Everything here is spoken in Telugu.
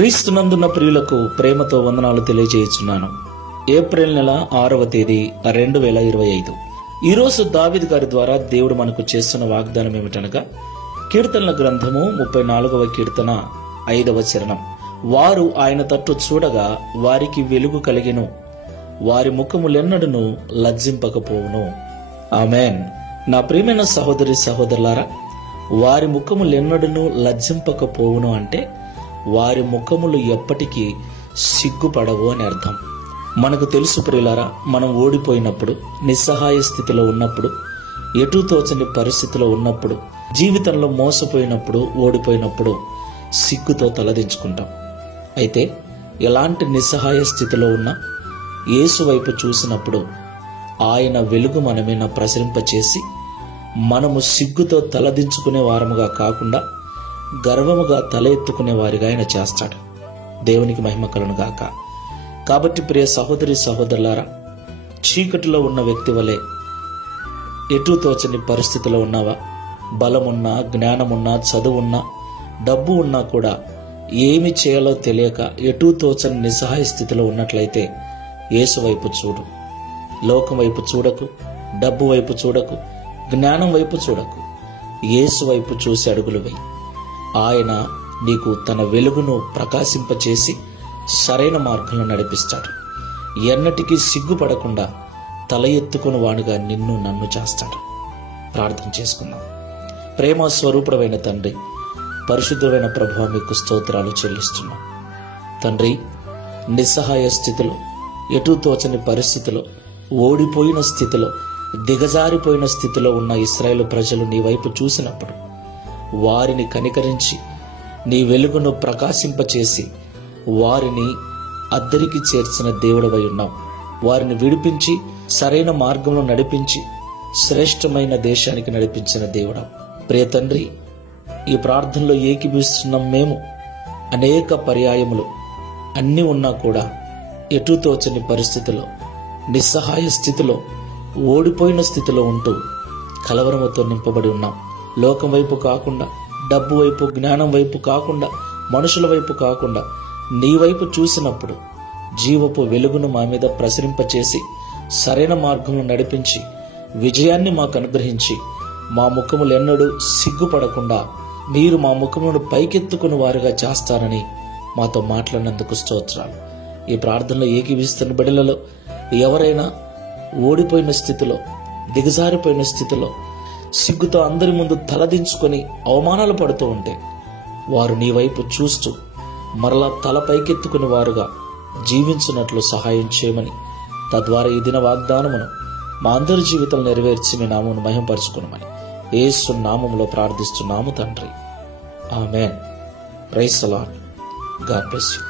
క్రీస్తునందున్న ప్రియులకు ప్రేమతో వందనాలు తెలియజేయుచున్నాను. ఏప్రిల్ నెల 6వ తేదీ 2025. ఈరోజు దావీదు గారి ద్వారా దేవుడు మనకు చేస్తున్న వాగ్దానం ఏమిటనగా, కీర్తనల గ్రంథము 34వ కీర్తన 5వ చరణం. వారు ఆయన తట్టు చూడగా వారికి వెలుగు కలిగెను, వారి ముఖములెన్నడును లజ్జింపకపోవును. ఆమెన్. నా ప్రియమైన సహోదరి సహోదరులారా, వారి ముఖములెన్నడును లజ్జింపకపోవును అంటే వారి ముఖములు ఎప్పటికీ సిగ్గుపడవు అని అర్థం. మనకు తెలుసు ప్రియులారా, మనం ఓడిపోయినప్పుడు, నిస్సహాయ స్థితిలో ఉన్నప్పుడు, ఎటూ తోచని పరిస్థితిలో ఉన్నప్పుడు, జీవితంలో మోసపోయినప్పుడు, ఓడిపోయినప్పుడు సిగ్గుతో తలదించుకుంటాం. అయితే ఎలాంటి నిస్సహాయ స్థితిలో ఉన్నా యేసు వైపు చూసినప్పుడు ఆయన వెలుగు మన మీద ప్రసరింపచేసి మనము సిగ్గుతో తలదించుకునే వారముగా కాకుండా గర్వముగా తల ఎత్తుకునే వారిగా ఆయన చేస్తాడు. దేవునికి మహిమ కలుగును గాక. కాబట్టి ప్రియ సహోదరి సహోదరులారా, చీకటిలో ఉన్న వ్యక్తి వలె ఎటూ తోచని పరిస్థితిలో ఉన్నావా? బలమున్నా, జ్ఞానమున్నా, చదువున్నా, డబ్బు ఉన్నా కూడా ఏమి చేయాలో తెలియక ఎటూ తోచని నిస్సహాయ స్థితిలో ఉన్నట్లయితే యేసు వైపు చూడు. లోకం వైపు చూడకు, డబ్బు వైపు చూడకు, జ్ఞానం వైపు చూడకు. యేసు వైపు చూసి అడుగులు వేయి. ఆయన నీకు తన వెలుగును ప్రకాశింపచేసి సరైన మార్గంలో నడిపిస్తాడు. ఎన్నటికీ సిగ్గుపడకుండా తల ఎత్తుకుని వాడుగా నిన్ను నన్ను చేస్తాడు. ప్రార్థన చేసుకుందాం. ప్రేమ స్వరూపుడమైన తండ్రి, పరిశుద్ధమైన ప్రభువా, మీకు స్తోత్రాలు చెల్లిస్తున్నాం. తండ్రి, నిస్సహాయ స్థితిలో, ఎటూ తోచని పరిస్థితిలో, ఓడిపోయిన స్థితిలో, దిగజారిపోయిన స్థితిలో ఉన్న ఇశ్రాయేలు ప్రజలు నీ వైపు చూసినప్పుడు వారిని కనికరించి నీ వెలుగును ప్రకాశింపచేసి వారిని అద్దరికి చేర్చిన దేవుడవై ఉన్నావు. వారిని విడిపించి సరైన మార్గంలో నడిపించి శ్రేష్టమైన దేశానికి నడిపించిన దేవుడు. ప్రియ తండ్రి, ఈ ప్రార్థనలో ఏకీభవిస్తున్నాం. మేము అనేక పర్యాయములు అన్నీ ఉన్నా కూడా ఎటూ తోచని పరిస్థితిలో, నిస్సహాయ స్థితిలో, ఓడిపోయిన స్థితిలో ఉంటూ కలవరముతో నింపబడి ఉన్నాం. లోకం వైపు కాకుండా, డబ్బు వైపు, జ్ఞానం వైపు కాకుండా, మనుషుల వైపు కాకుండా నీ వైపు చూసినప్పుడు జీవపు వెలుగును మా మీద ప్రసరింపచేసి సరైన మార్గంలో నడిపించి విజయాన్ని మాకు అనుగ్రహించి మా ముఖములు ఎన్నడూ సిగ్గుపడకుండా మీరు మా ముఖములను పైకెత్తుకుని వారుగా చేస్తారని మాతో మాట్లాడినందుకు స్తోత్రాలు. ఈ ప్రార్థనలో ఏకీభవిస్తున్న బిడ్డలలో ఎవరైనా ఓడిపోయిన స్థితిలో, దిగజారిపోయిన స్థితిలో, సిగ్గుతో అందరి ముందు తలదించుకొని అవమానాలు పడుతూ ఉంటే వారు నీ వైపు చూస్తూ మరలా తల పైకెత్తుకుని వారుగా జీవించినట్లు సహాయం చేయమని, తద్వారా ఈ దిన వాగ్దానమును మా అందరి జీవితం నెరవేర్చి మీ నామమును మహిమపరచుకునమని యేసు నామములో ప్రార్థిస్తున్నాము తండ్రి. ఆమేన్. Praise the Lord. God bless you.